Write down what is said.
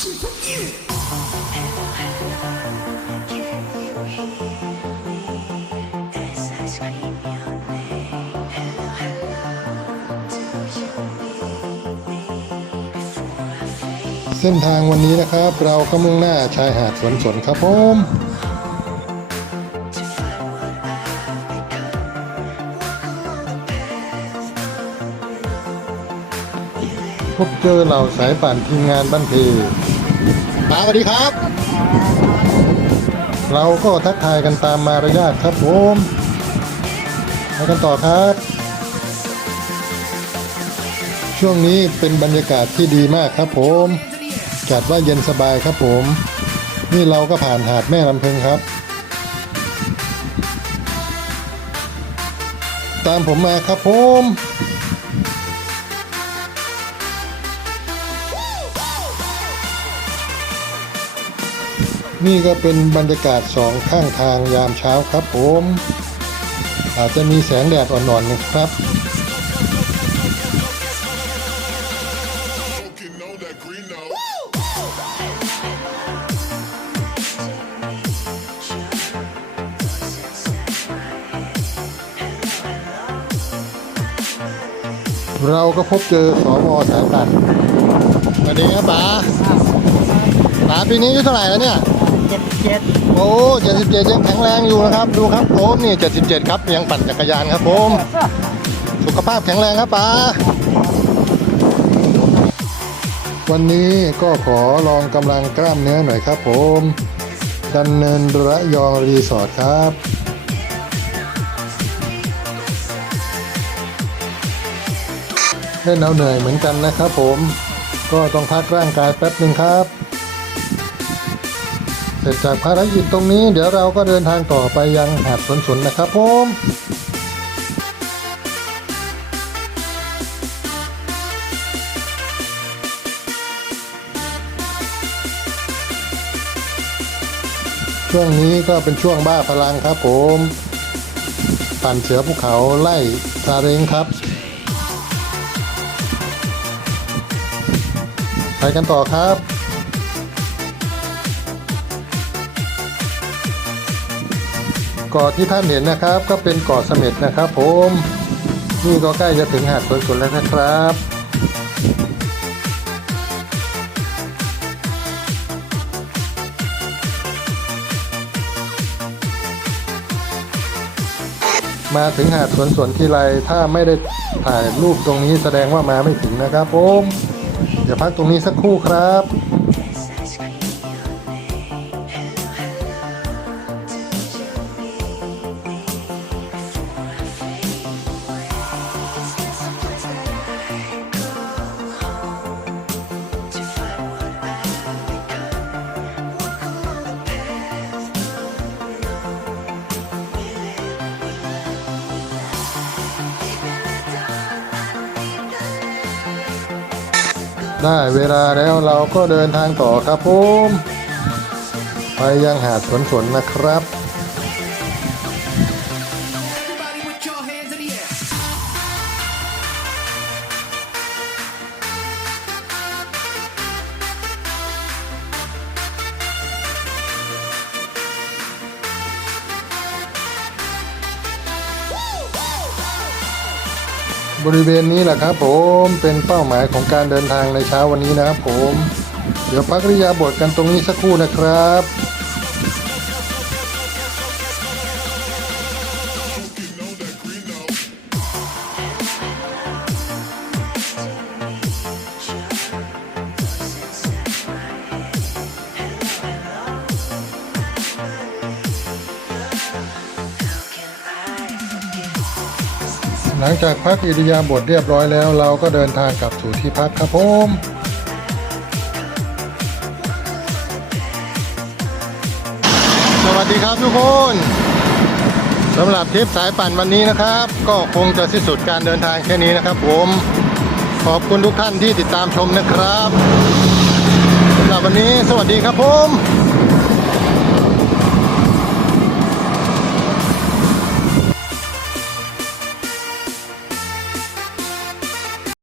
เส้นทางวันนี้นะครับ เราก็มุ่งหน้าชายหาดสวนสนครับผมพบเจอเหล่าสายป่านทีมงานบ้านเพ ปาสวัสดีครับ เราก็ทักทายกันตามมารยาทครับผมไปกันต่อครับ ช่วงนี้เป็นบรรยากาศที่ดีมากครับผมจัดว่าเย็นสบายครับผม นี่เราก็ผ่านหาดแม่ลำเพึงครับ ตามผมมาครับผม นี่ก็เป็นบรรยากาศสองข้างทางยามเช้าครับผมอาจจะมีแสงแดดอ่อนๆนะครับ เราก็พบเจอสวสายตัดสวัสดีครับป๋าป๋าปีนี้อายุเท่าไหร่แล้วเนี่ย เจ็ดเจ็ดโอ้เจ็ดสิบเจ็ดยังแข็งแรงอยู่นะครับ ดูครับผมนี่เจ็ดสิบเจ็ดครับยังปั่นจักรยานครับผม สุขภาพแข็งแรงครับป๋าวันนี้ก็ขอลองกำลังกล้ามเนื้อหน่อยครับผมดันเนินระยองรีสอร์ทครับเล่นเอาเหนื่อยเหมือนกันนะครับผม ก็ต้องพักร่างกายแป๊บหนึ่งครับ เสร็จจากภารกิจตรงนี้เดี๋ยวเราก็เดินทางต่อไปยังหาดสนสนนะครับผมช่วงนี้ก็เป็นช่วงบ้าพลังครับผมปั่นเสือภูเขาไล่ซาเร้งครับ ไปกันต่อครับ เกาะที่ท่านเห็นนะครับ ก็เป็นเกาะเสม็ดนะครับ ผมนี่ก็ใกล้จะถึงหาดสวนสนแล้วนะครับมาถึงหาดสวนสนทีไรถ้าไม่ได้ถ่ายรูปตรงนี้แสดงว่ามาไม่ถึงนะครับผม เดี๋ยวพักตรงนี้สักครู่ครับ ได้เวลาแล้วเราก็เดินทางต่อครับผม ไปยังหาดสวนสนนะครับ บริเวณนี้แหละครับผมเป็นเป้าหมายของการเดินทางในเช้าวันนี้นะครับผม เดี๋ยวพักริยาบทกันตรงนี้สักครู่นะครับ หลังจากพักอิริยาบถเรียบร้อยแล้ว เราก็เดินทางกลับสู่ที่พักครับผมสวัสดีครับทุกคนสำหรับทริปสายปั่นวันนี้นะครับ ก็คงจะสิ้นสุดการเดินทางแค่นี้นะครับผมขอบคุณทุกท่านที่ติดตามชมนะครับสำหรับวันนี้สวัสดีครับผม